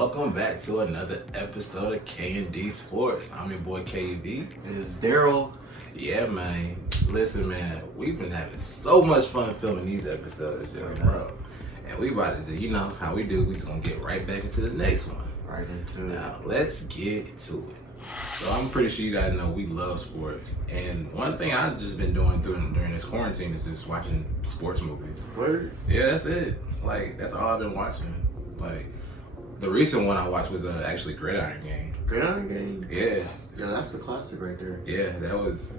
welcome back to another episode of K&Dsports. I'm your boy KV. This is Daryl. Yeah, man. Listen, man, we've been having so much fun filming these episodes, bro. And we about to do, you know how we do. We just gonna get right back into the next one. Right into it. Now, let's get to it. So I'm pretty sure you guys know we love sports. And one thing I've just been doing during this quarantine is just watching sports movies. Word? Yeah, that's it. Like, that's all I've been watching. Like, the recent one I watched was actually Gridiron Gang. Gridiron Gang? Yeah. Yeah, that's a classic right there. Yeah, that was...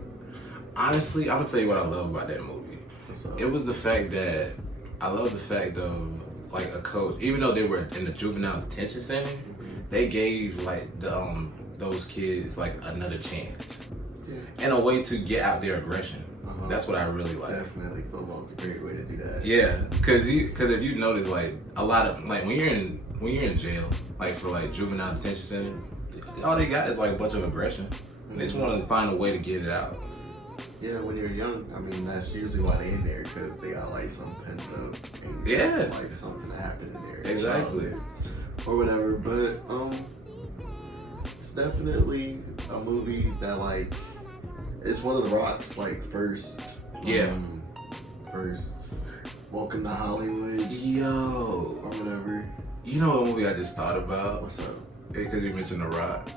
Honestly, I'm going to tell you what I love about that movie. What's up? It was the fact that... I love the fact of, like, a coach, even though they were in the juvenile detention center, they gave, like, those kids, like, another chance. Yeah. And a way to get out their aggression. Uh-huh. That's what I really like. Definitely, football's a great way to do that. Yeah, because if you notice, like, a lot of, like, when you're in jail, like, for, like, juvenile detention center, all they got is, like, a bunch of aggression. And they just want to find a way to get it out. Yeah, when you're young, I mean, that's usually why they're in there, because they got, like, some pent up and Yeah. like, something that happened in there. Exactly. Or whatever, but, it's definitely a movie that, like, it's one of the Rock's, like, first welcome to Hollywood. Yo. Or whatever. You know what movie I just thought about? What's up? Because you mentioned The Rock.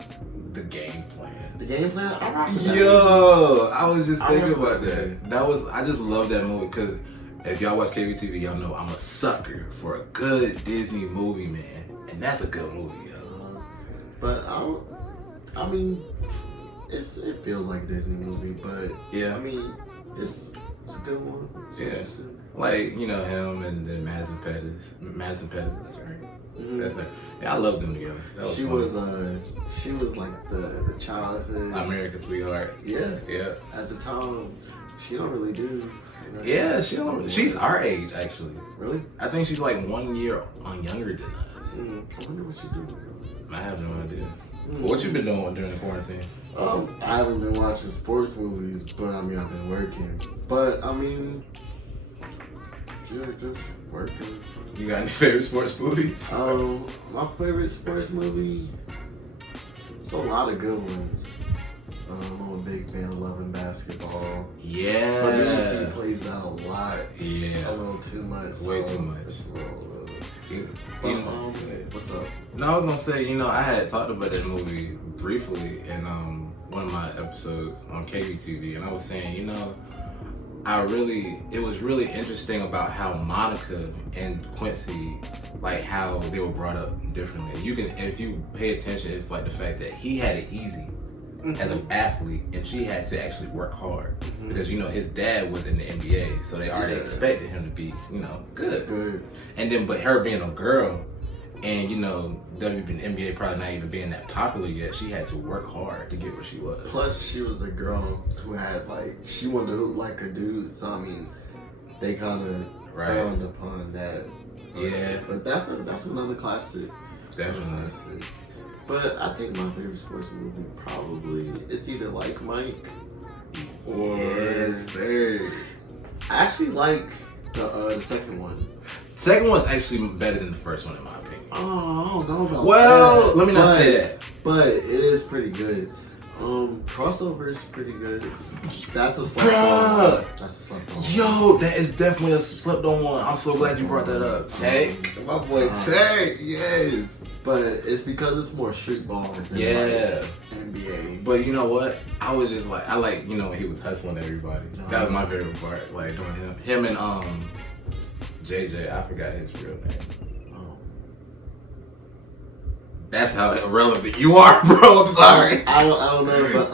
The Game Plan. The Game Plan? I rock with that Yo, I was just thinking rock about with that. I just love that movie because if y'all watch KVTV, y'all know I'm a sucker for a good Disney movie, man. And that's a good movie, yo. But I mean, it feels like a Disney movie, but Yeah. I mean, it's a good one. Yeah. Like, you know, him and then Madison Pettis, that's right. Mhm. That's it. Yeah, I love them together. That She fun. she was like the childhood. American Sweetheart. Yeah. Yeah. At the time, she don't really do. You know, Yeah, she's our age, actually. Really? I think she's like 1 year younger than us. I wonder what she do. I have no idea. What you been doing during the quarantine? I haven't been watching sports movies, but I mean, I've been working. But I mean, yeah, just working. You got any favorite sports movies? My favorite sports movie. There's a lot of good ones. I'm a big fan of loving basketball. Yeah. But BET plays that a lot. Yeah. A little too much. Way too much. It's a little. But, What's up? No, I was gonna say, you know, I had talked about that movie briefly in one of my episodes on KVTV, and I was saying, you know, it was really interesting about how Monica and Quincy, like how they were brought up differently. If you pay attention, it's like the fact that he had it easy as an athlete, and she had to actually work hard because, you know, his dad was in the NBA, so they already expected him to be, you know, good. And then, but her being a girl, and, you know, WNBA probably not even being that popular yet, she had to work hard to get where she was. Plus, she was a girl who had, like, she wanted to hoop like a dude, so I mean, they kind of frowned upon that. Yeah. But that's another classic. Definitely. But I think my favorite sports movie probably, it's either Like Mike or... Yes, sir. I actually like the second one. Second one's actually better than the first one, in my opinion. Oh, I don't know about Well, that. let me not say that. But it is pretty good. Crossover is pretty good. That's a slept on. That's a slept on. Yo, that is definitely a slept on one. I'm so glad you brought that up. Tank. My boy Tank, yes. But it's because it's more street ball than like NBA. But you know what? I was just like, you know, when he was hustling everybody. That was my favorite part. Like doing him and JJ. I forgot his real name. Oh. That's how irrelevant you are, bro. I'm sorry. I don't know, but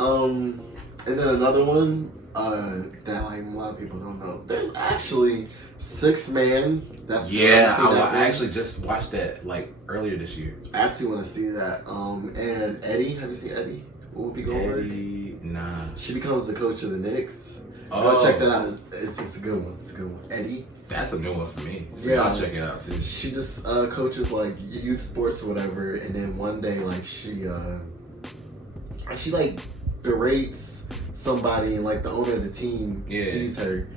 and then another one that like a lot of people don't know. There's actually 6 Man. That's I actually just watched that like earlier this year. I actually want to see that. And Eddie, have you seen Eddie? Whoopi Goldberg? Eddie, nah. She becomes the coach of the Knicks. Oh. Go check that out. It's a good one. It's a good one. Eddie. That's a new one for me. So Yeah. I'll check it out too. She just coaches like youth sports or whatever, and then one day like she like berates somebody, and like the owner of the team sees her,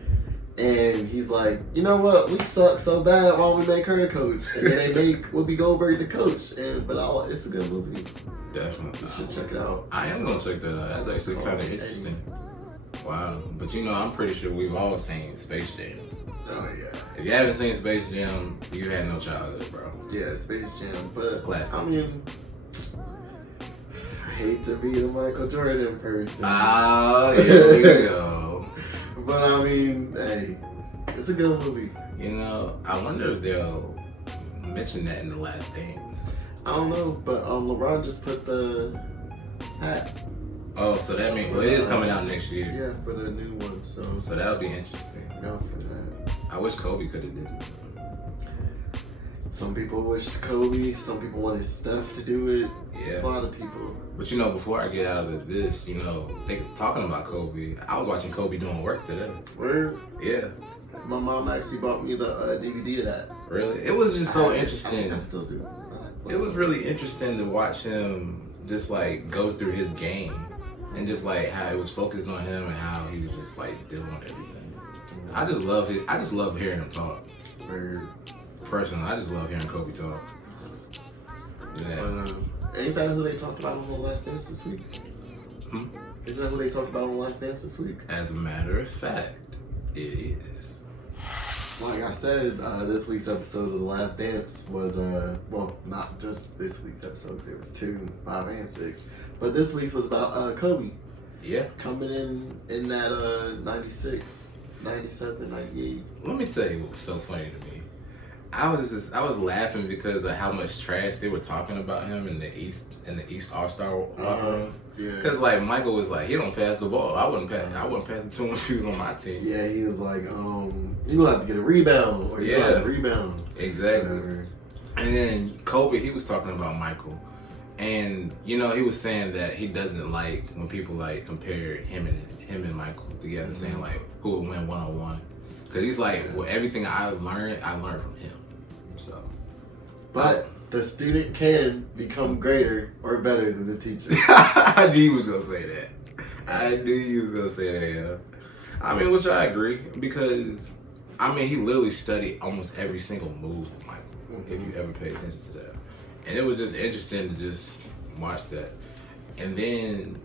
And he's like, you know what? We suck so bad. Why don't we make her the coach? And then they make Whoopi Goldberg the coach. It's a good movie. Definitely. You should check it out. I am gonna check that out. That's actually kind of interesting. Wow. But I'm pretty sure we've all seen Space Jam. Oh yeah. If you haven't seen Space Jam, you had no childhood, bro. Yeah, Space Jam. But Classic. I mean, I hate to be the Michael Jordan person. Oh, here we go. But I mean, hey, it's a good movie. I wonder if they'll mention that in The Last Dance. I don't know, but LeBron just put the hat. Oh, so that means it is coming out next year. Yeah, for the new one. So that'll be interesting. Go for that. I wish Kobe could have did it. Some people wish Kobe. Some people wanted Steph to do it. Yeah. It's a lot of people. But before I get out of this, talking about Kobe, I was watching Kobe doing work today. Where? Yeah. My mom actually bought me the DVD of that. Really? It was just so interesting. I still do. It was really interesting to watch him just go through his game and just how it was focused on him and how he was just dealing with everything. I just love hearing him talk. Personally, I just love hearing Kobe talk. Yeah. Ain't that who they talked about on The Last Dance this week? Isn't that who they talked about on The Last Dance this week? As a matter of fact, it is. Like I said, this week's episode of The Last Dance was, not just this week's episode, 'cause there was 2, 5, and 6. But this week's was about Kobe. Yeah. Coming in that 96, 97, 98. Let me tell you what was so funny to me. I was laughing because of how much trash they were talking about him in the East All-Star locker room. Yeah. Because Michael was he don't pass the ball. I wouldn't pass it to him if he was on my team. Yeah, he was like, you gonna have to get a rebound, or you gonna have to rebound. Exactly. Whatever. And then Kobe, he was talking about Michael, and he was saying that he doesn't like when people compare him and Michael together, saying who would win 1-on-1. Because he's everything I learned from him. So, but the student can become greater or better than the teacher. I knew he was gonna say that. Yeah. I mean, which I agree, because he literally studied almost every single move of Michael. If you ever pay attention to that, and it was just interesting to just watch that. And then,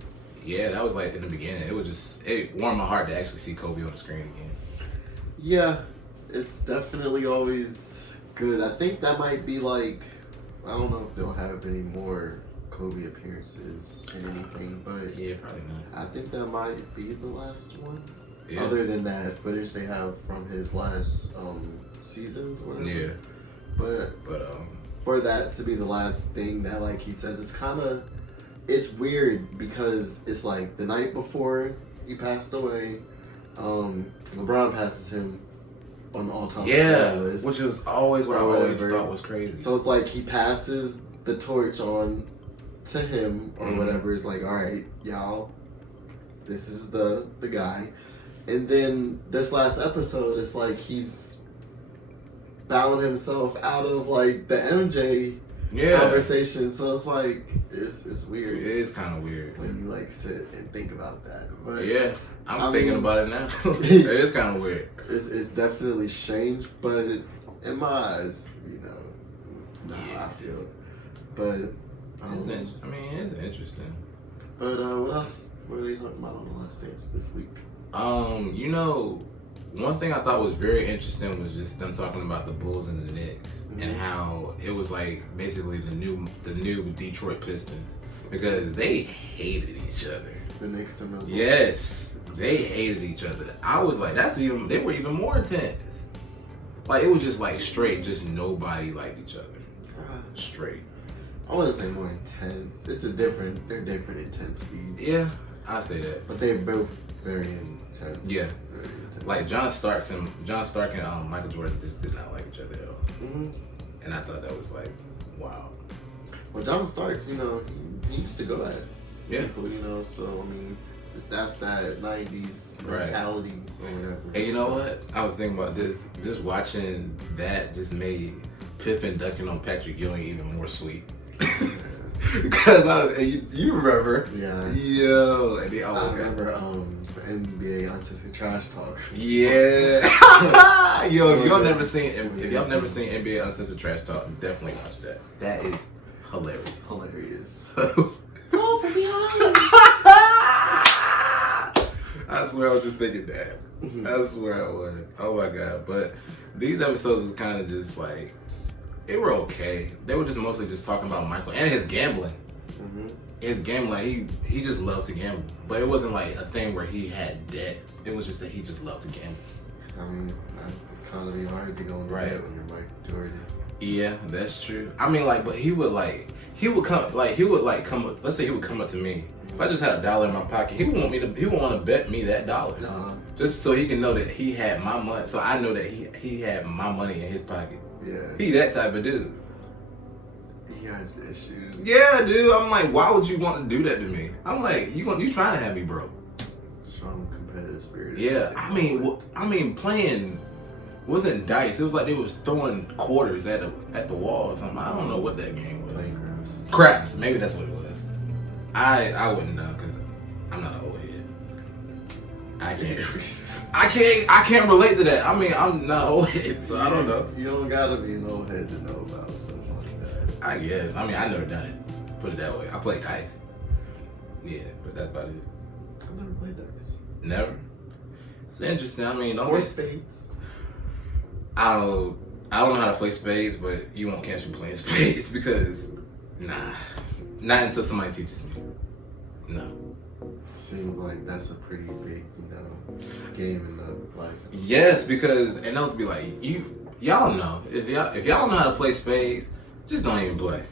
that was in the beginning. It warmed my heart to actually see Kobe on the screen again. Yeah, it's definitely always good. I think that might be I don't know if they'll have any more Kobe appearances in anything, but yeah, probably not. I think that might be the last one. Yeah. Other than that footage they have from his last seasons or whatever. Yeah. But for that to be the last thing that he says, it's weird because it's the night before he passed away. LeBron passes him on the all-time scoring list, which is always what I always thought was crazy. So it's he passes the torch on to him or whatever. It's all right, y'all, this is the guy. And then this last episode, it's he's bowing himself out of the MJ conversation. So it's it's weird. It is kind of weird when you sit and think about that. But yeah. I'm thinking about it now. It is kind of weird. It's definitely strange, but in my eyes, I feel. But it's interesting. But what else were they talking about on The Last Dance this week? One thing I thought was very interesting was just them talking about the Bulls and the Knicks and how it was basically the new Detroit Pistons, because they hated each other. The Knicks and the Bulls. Yes. They hated each other. I was they were even more intense. It was just straight, just nobody liked each other. Straight. I wouldn't say more intense. They're different intensities. Yeah, I say that. But they're both very intense. Yeah. Very intense. John Stark and Michael Jordan just did not like each other at all. Mm-hmm. And I thought that was wow. Well, John Starks, he used to go at people, so that's that 90s mentality or whatever. And you know what? I was thinking about this. Just watching that just made Pippen dunking on Patrick Ewing even more sweet. Because you remember. Yeah. Yo. And they always I remember the NBA uncensored trash talk. Yeah. Yo, if y'all never seen NBA Uncensored Trash Talk, definitely watch that. That is hilarious. Hilarious. All from behind. I swear I was just thinking that. I swear I was. Oh my god. But these episodes was kind of just like, they were okay. They were just mostly just talking about Michael and his gambling. His gambling, he just loved to gamble. But it wasn't like a thing where he had debt. It was just that he just loved to gamble. I mean, it's kind of be hard to go into debt when you're Michael Jordan. Yeah, that's true. I mean, like, but he would come up. Let's say he would come up to me. If I just had $1 in my pocket, he would want to bet me that $1, just so he can know that he had my money. So I know that he had my money in his pocket. Yeah, he that type of dude. He has issues. Yeah, dude. I'm like, why would you want to do that to me? I'm like, you trying to have me broke? Strong competitive spirit. Yeah, I mean, playing wasn't dice. It was like they was throwing quarters at the wall or something. I don't know what that game was. Playing Craps. Maybe that's what it was. I wouldn't know because I'm not an old head. I can't relate to that. I mean, I'm not an old head, so I don't know. You don't gotta be an old head to know about stuff like that. I guess. I mean, I never done it. Put it that way. I played dice. Yeah, but that's about it. I've never played dice. Never. It's interesting. I mean, or spades. I don't know how to play spades, but you won't catch me playing spades because not until somebody teaches me. No. Seems like that's a pretty big, game in the life. Yes, because and those be like y'all know if y'all know how to play spades, just don't even play.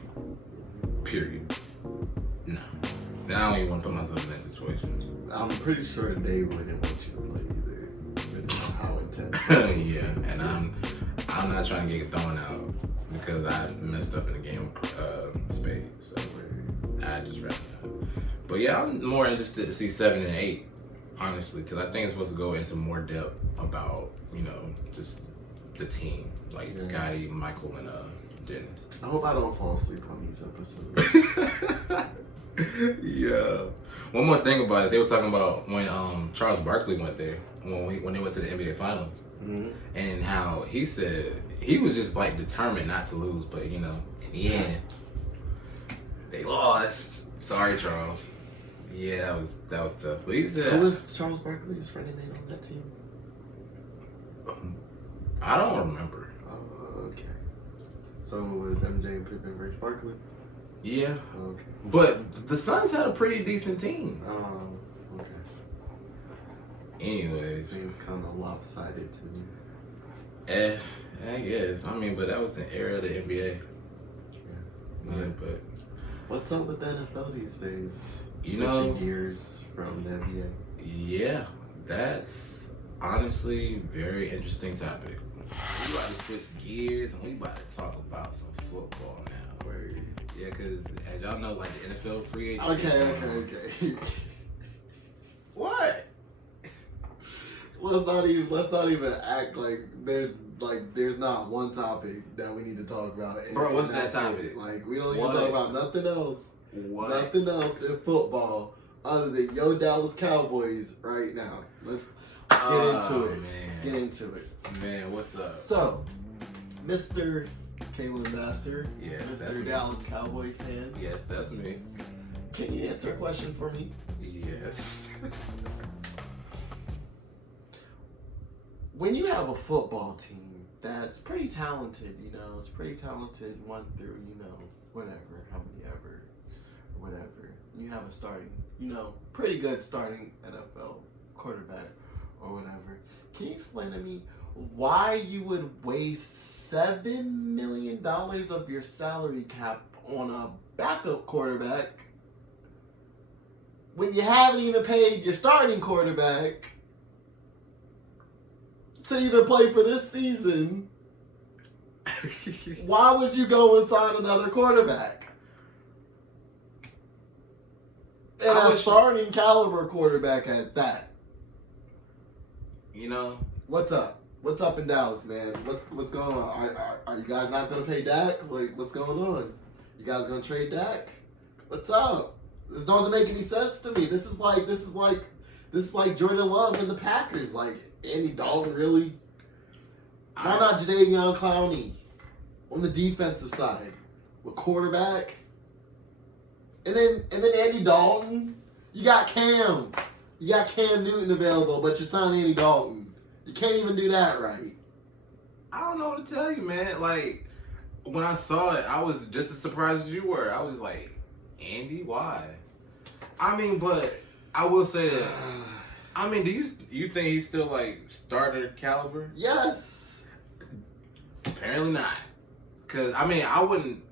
Period. No. Now I don't even want to put myself in that situation. I'm pretty sure they wouldn't want you to play either. Depending on how intense. Yeah, and I'm not trying to get thrown out because I messed up in the game of spades. So I just rather not. But yeah, I'm more interested to see 7 and 8, honestly, because I think it's supposed to go into more depth about, just the team, like Scotty, Michael, and Dennis. I hope I don't fall asleep on these episodes. Yeah. One more thing about it, they were talking about when Charles Barkley went there, when they went to the NBA Finals, and how he said he was just like determined not to lose, but in the end, they lost. Sorry, Charles. Yeah, that was tough. But he said, who was Charles Barkley's running mate on that team? I don't remember. Oh, okay. So it was MJ and Pippen versus Barkley? Yeah. Okay. But the Suns had a pretty decent team. Oh, okay. Anyways. Seems kind of lopsided to me. I guess. I mean, but that was an era of the NBA. Yeah, but what's up with the NFL these days? Switching gears from the NBA. Yeah, that's honestly very interesting topic. We about to switch gears and we about to talk about some football now. Word. Yeah, because as y'all know, like the NFL free agent. Okay. What? Let's not even act like there's not one topic that we need to talk about. Bro, what's that topic? Like we don't even talk about nothing else. What? Nothing else in football other than yo Dallas Cowboys right now. Let's get into it. Man. Let's get into it. Man, what's up? So, Mr. Cable Ambassador, yes, Mr. Dallas Cowboy fan. Yes, that's me. Can you answer a question for me? Yes. When you have a football team that's pretty talented, it's pretty talented 1 through, whatever, how many ever, whatever. You have a starting, pretty good starting NFL quarterback or whatever. Can you explain to me why you would waste $7 million of your salary cap on a backup quarterback when you haven't even paid your starting quarterback to even play for this season? Why would you go and sign another quarterback? And a starting caliber quarterback at that. What's up? What's up in Dallas, man? What's going on? Are you guys not gonna pay Dak? Like, what's going on? You guys gonna trade Dak? What's up? This doesn't make any sense to me. This is like This is like Jordan Love and the Packers. Like, Andy Dalton, really? Why not Jadeveon Clowney on the defensive side with quarterback? And then Andy Dalton. You got Cam. You got Cam Newton available, but you're signing Andy Dalton. You can't even do that right. I don't know what to tell you, man. Like, when I saw it, I was just as surprised as you were. I was like, Andy, why? I mean, but I will say that. I mean, do you think he's still like starter caliber? Yes. Apparently not. Cause I mean, I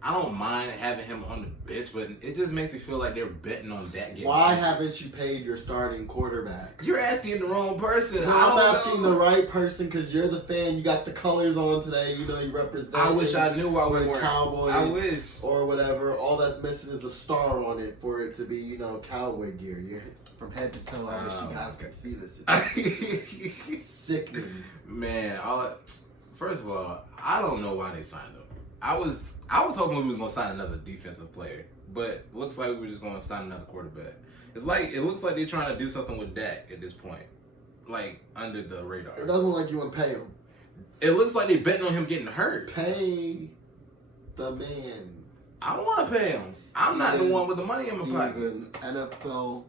don't mind having him on the bench, but it just makes me feel like they're betting on that game. Why haven't you paid your starting quarterback? You're asking the wrong person. I'm asking the right person because you're the fan. You got the colors on today. You know you represent. I wish I knew why we weren't. Cowboys. I wish. Or whatever. All that's missing is a star on it for it to be, cowboy gear. You're from head to toe. I wish you guys could see this. It's sickening. Man, first of all, I don't know why they signed him. I was hoping we was gonna sign another defensive player, but looks like we're just gonna sign another quarterback. It looks like they're trying to do something with Dak at this point, like under the radar. It doesn't look like you want to pay him. It looks like they're betting on him getting hurt. Pay the man. I don't want to pay him. I'm not the one with the money in my pocket. He's an NFL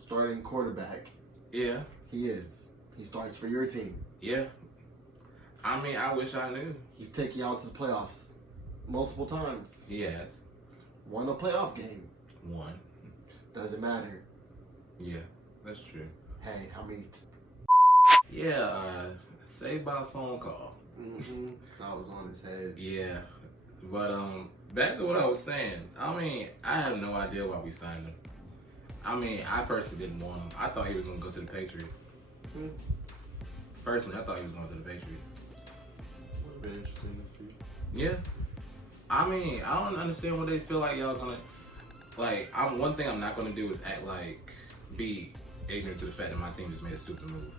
starting quarterback. Yeah. He is. He starts for your team. Yeah. I mean, I wish I knew. He's taken you out to the playoffs multiple times. He has. Won a playoff game. One. Doesn't matter. Yeah, that's true. Hey, how many? Saved by a phone call. Mm-hmm. I was on his head. Yeah. But back to what I was saying. I mean, I have no idea why we signed him. I mean, I personally didn't want him. I thought he was going to go to the Patriots. Mm-hmm. Personally, I thought he was going to the Patriots. Would have been interesting to see. Yeah. I mean, I don't understand what they feel like y'all gonna one thing I'm not gonna do is be ignorant to the fact that my team just made a stupid move.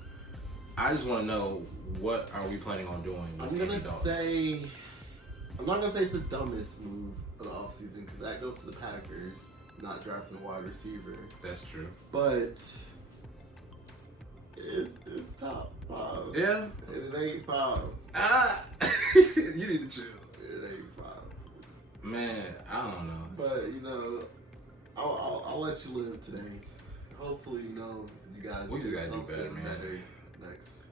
I just want to know what are we planning on doing. I'm not gonna say it's the dumbest move of the offseason because that goes to the Packers not drafting a wide receiver. That's true. But it's top 5. Yeah. And it ain't 5. You need to chill. It ain't 5. Man, I don't know. But I'll let you live today. Hopefully, you guys We just do gotta do something better, man. better next.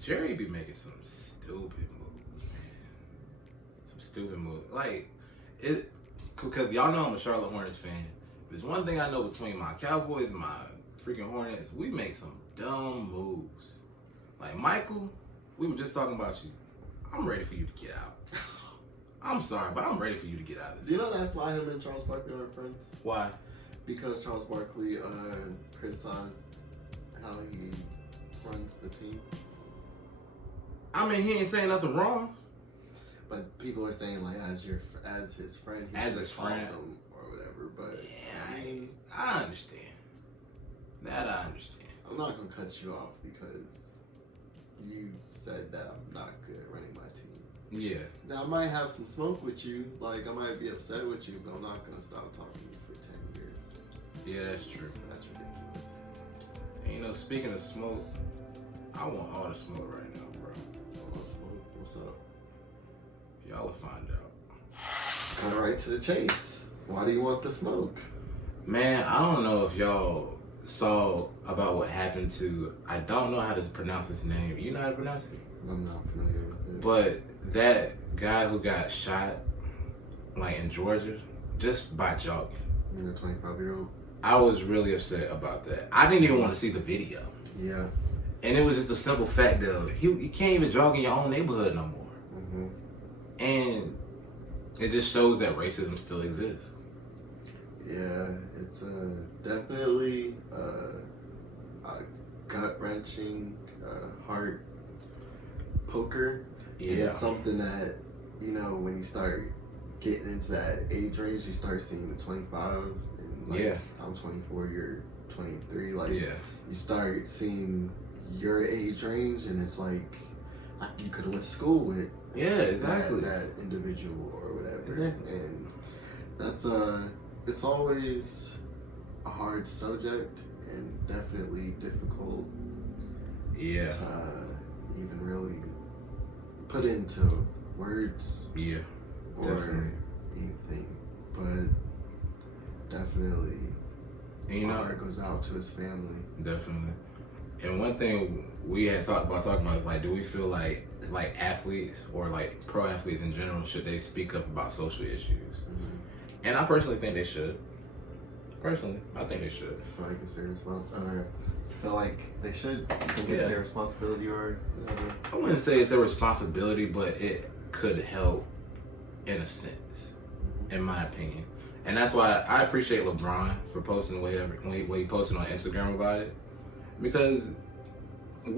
Jerry be making some stupid moves, man. Some stupid moves. Because y'all know I'm a Charlotte Hornets fan. There's one thing I know between my Cowboys and my freaking Hornets, we make some dumb moves. Like Michael, we were just talking about you. I'm ready for you to get out. I'm sorry, but I'm ready for you to get out of Do you know that's why him and Charles Barkley aren't friends? Why? Because Charles Barkley criticized how he runs the team. I mean, he ain't saying nothing wrong. But people are saying as his friend, he as should his follow friend him or whatever. But yeah, I understand. That I understand. I'm not gonna cut you off because you said that I'm not good at running my team. Yeah. Now I might have some smoke with you, I might be upset with you, but I'm not gonna stop talking to you for 10 years. Yeah, that's true. That's ridiculous. And speaking of smoke, I want all the smoke right now, bro. What's up? Y'all will find out. Let's go right to the chase. Why do you want the smoke? Man, I don't know if y'all saw about what happened to, I don't know how to pronounce his name. You know how to pronounce it? I'm not familiar with it. But that guy who got shot, in Georgia, just by jogging. The 25-year-old? I was really upset about that. I didn't even want to see the video. Yeah. And it was just a simple fact of, you can't even jog in your own neighborhood no more. Mm-hmm. And it just shows that racism still exists. Yeah, it's definitely a gut-wrenching, heart poker. Yeah. And it's something that, when you start getting into that age range, you start seeing the 25. And yeah. I'm 24, you're 23. Yeah. You start seeing your age range, and it's you could have went to school with. Yeah, exactly. That individual or whatever. Exactly. And that's it's always a hard subject and definitely difficult Yeah. to even really put into words Yeah. or Definitely. anything. But definitely, And you my know, heart goes out to his family. definitely. And one thing we had talked about is like, do we feel like athletes or like pro athletes in general, should they speak up about social issues? And I personally think they should. Personally, I think they should. I feel like it's their responsibility. I feel like they should. I think Yeah. it's their responsibility, or I wouldn't say it's their responsibility, but it could help in a sense, in my opinion. And that's why I appreciate LeBron for posting what he posted on Instagram about it. Because and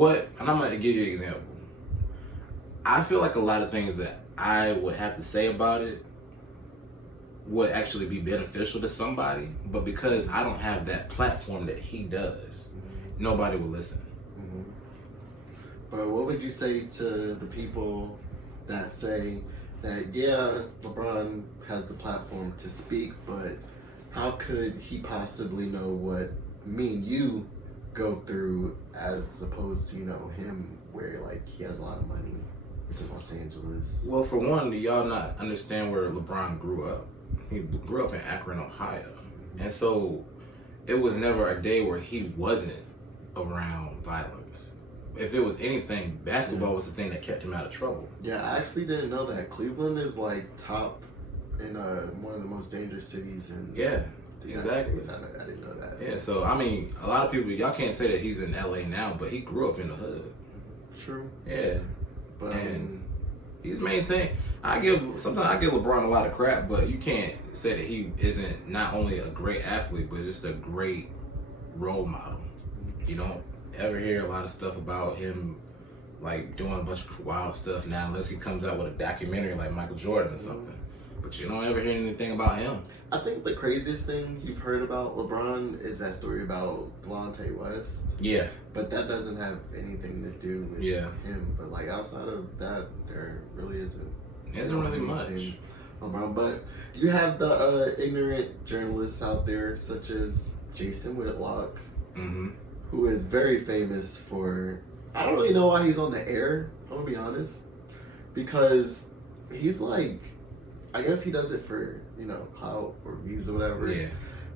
I'm going to give you an example. I feel like a lot of things that I would have to say about it would actually be beneficial to somebody, but because I don't have that platform that he does, nobody will listen. But what would you say to the people that say that, yeah, LeBron has the platform to speak, but how could he possibly know what me and you go through as opposed to, him where, like, he has a lot of money, he's in Los Angeles? Well, for one, do y'all not understand where LeBron grew up? He grew up in Akron, Ohio. And so it was never a day where he wasn't around violence. If it was anything, basketball was the thing that kept him out of trouble. Yeah, I actually didn't know that. Cleveland is like top in one of the most dangerous cities in Yeah, the United exactly. States. I didn't know that. Yeah, so I mean, a lot of people, y'all can't say that he's in LA now, but he grew up in the hood. True. Yeah, But and he's maintained. Sometimes I give LeBron a lot of crap, but you can't say that he isn't not only a great athlete, but just a great role model. You don't ever hear a lot of stuff about him like doing a bunch of wild stuff now, unless he comes out with a documentary like Michael Jordan or something. But you don't ever hear anything about him. I think the craziest thing you've heard about LeBron is that story about Delonte West. Yeah, But that doesn't have anything to do with Yeah. him. But like outside of that, there really isn't. isn't really much. anything LeBron. But you have the ignorant journalists out there, such as Jason Whitlock, Mm-hmm. who is very famous for. I don't really know why he's on the air. I'm gonna be honest, because he's like, I guess he does it for clout or views or whatever. Yeah.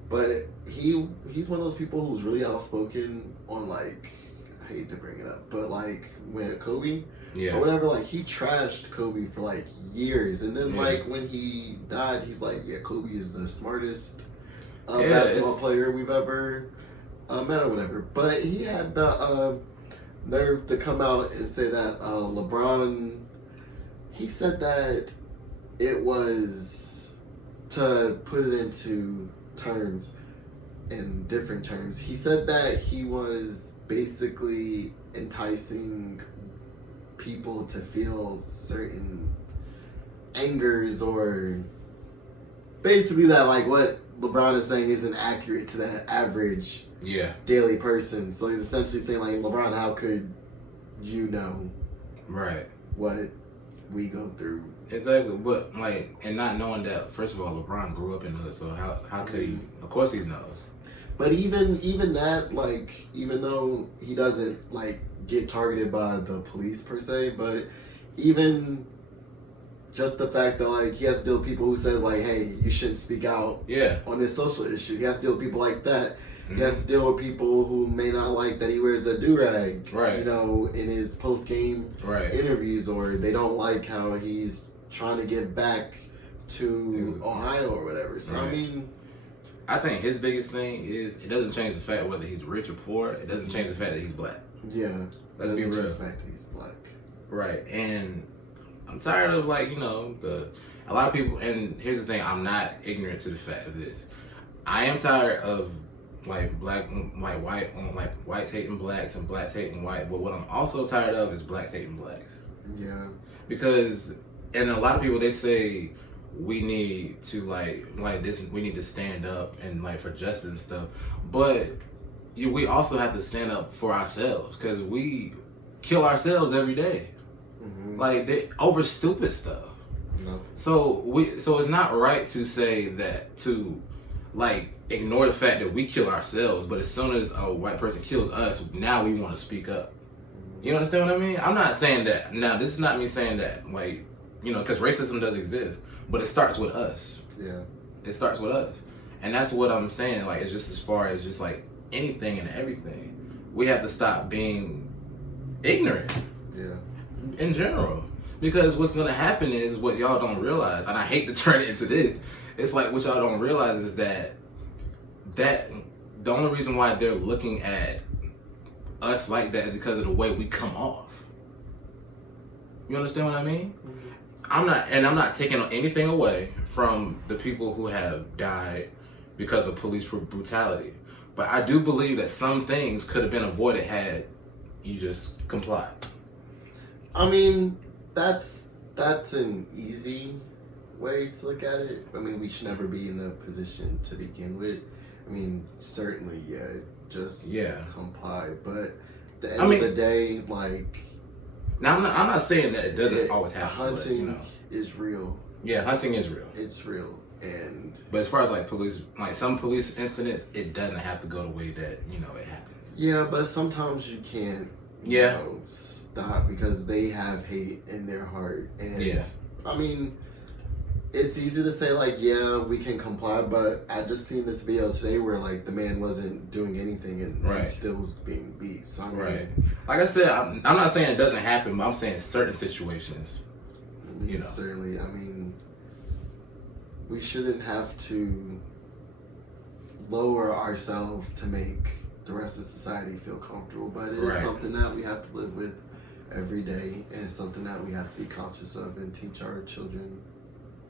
But he's one of those people who's really outspoken on, like, I hate to bring it up, but like when Kobe Yeah. or whatever, like he trashed Kobe for like years, and then Yeah. like when he died, he's like, yeah, Kobe is the smartest Yeah, basketball it's- player we've ever met or whatever. But he had the nerve to come out and say that LeBron, he said that it was, to put it into terms, in different terms, he said that he was basically enticing people to feel certain angers, or basically that like what LeBron is saying isn't accurate to the average Yeah. daily person. So he's essentially saying, like, LeBron, how could you know Right. what we go through? Exactly, but like, and not knowing that, first of all, LeBron grew up in the hood, so how could he? Of course, he knows. But even that, like, even though he doesn't like get targeted by the police per se, but even just the fact that like he has to deal with people who says like, hey, you shouldn't speak out Yeah. on this social issue. He has to deal with people like that. Mhm. He has to deal with people who may not like that he wears a do-rag, Right. in his post-game Right. interviews, or they don't like how he's trying to give back to Ohio or whatever. So Right. I mean, I think his biggest thing is it doesn't change the fact whether he's rich or poor. It doesn't change the fact that he's black. yeah, Let's be doesn't change real. the fact that he's black. Right. And I'm tired of like, a lot of people, and here's the thing, I'm not ignorant to the fact of this. I am tired of like whites hating blacks and blacks hating white, but what I'm also tired of is blacks hating blacks. Yeah. Because, and a lot of people, they say we need to we need to stand up and like for justice and stuff, but we also have to stand up for ourselves, because we kill ourselves every day, like over stupid stuff. No. So it's not right to say that, to like ignore the fact that we kill ourselves, but as soon as a white person kills us, now we want to speak up. You understand what I mean? I'm not saying that. Now, this is not me saying that, like, you know, because racism does exist, but it starts with us. Yeah. It starts with us. And that's what I'm saying. Like, it's just as far as just like anything and everything. We have to stop being ignorant. Yeah. In general. Because what's going to happen is what y'all don't realize, and I hate to turn it into this, it's like what y'all don't realize is that the only reason why they're looking at us like that is because of the way we come off. You understand what I mean? Mm-hmm. I'm not taking anything away from the people who have died because of police brutality. But I do believe that some things could have been avoided had you just complied. I mean, that's an easy way to look at it. I mean, we should never be in a position to begin with. I mean, certainly, just comply. But at the end of the day, like... Now, I'm not saying that it doesn't always happen. Hunting, but, you know, is real. Yeah, hunting is real. It's real. But as far as like police, like some police incidents, it doesn't have to go the way that, you know, it happens. Yeah, but sometimes you can't you know, stop because they have hate in their heart. And I mean, it's easy to say like, yeah, we can comply, but I just seen this video today where like the man wasn't doing anything and he still was being beat. So I mean, like I said, I'm not saying it doesn't happen, but I'm saying certain situations. You know, certainly. I mean, we shouldn't have to lower ourselves to make the rest of society feel comfortable, but it is something that we have to live with every day, and it's something that we have to be conscious of and teach our children.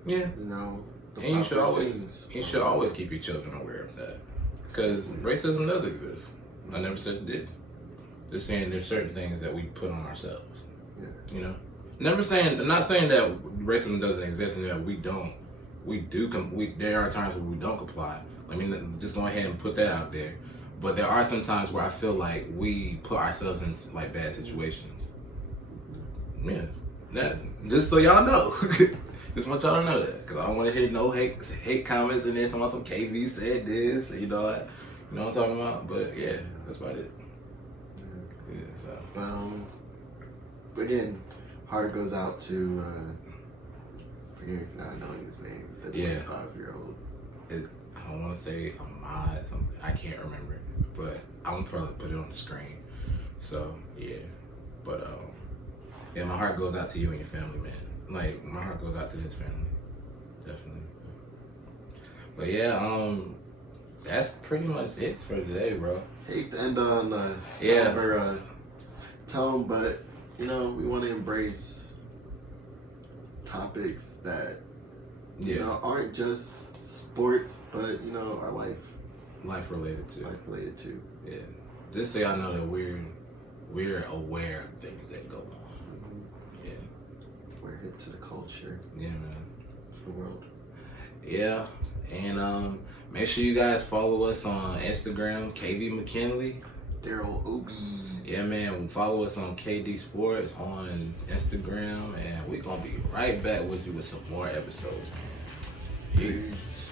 Yeah, you know, and you should always keep your children aware of that, because racism does exist. I never said it did. Just saying there's certain things that we put on ourselves. Yeah. You know, I'm not saying that racism doesn't exist and that we don't. There are times where we don't comply. Let me just go ahead and put that out there. But there are some times where I feel like we put ourselves in like bad situations. Yeah, just so y'all know. Just want y'all to know that, because I don't want to hear no hate comments in there talking about some KV said this, you know what I'm talking about. But yeah, that's about it. Yeah, so. But again, heart goes out to forgive me for not knowing his name, the 25-year-old. I don't want to say Amhuad something. I can't remember it, but I'm gonna probably put it on the screen. So yeah, but yeah, my heart goes out to you and your family, man. Like my heart goes out to his family, definitely. But yeah, that's pretty much it for today, bro. Hate to end on a somber tone, but you know we want to embrace topics that you know aren't just sports, but you know our life related to. Yeah, just so y'all know that we're aware of things that go on. Yeah, we're hip to the culture. Yeah, man, to the world. Yeah, and make sure you guys follow us on Instagram, KV McKinley, Daryl Obie. Yeah, man, follow us on K&Dsports on Instagram, and we're gonna be right back with you with some more episodes. Peace.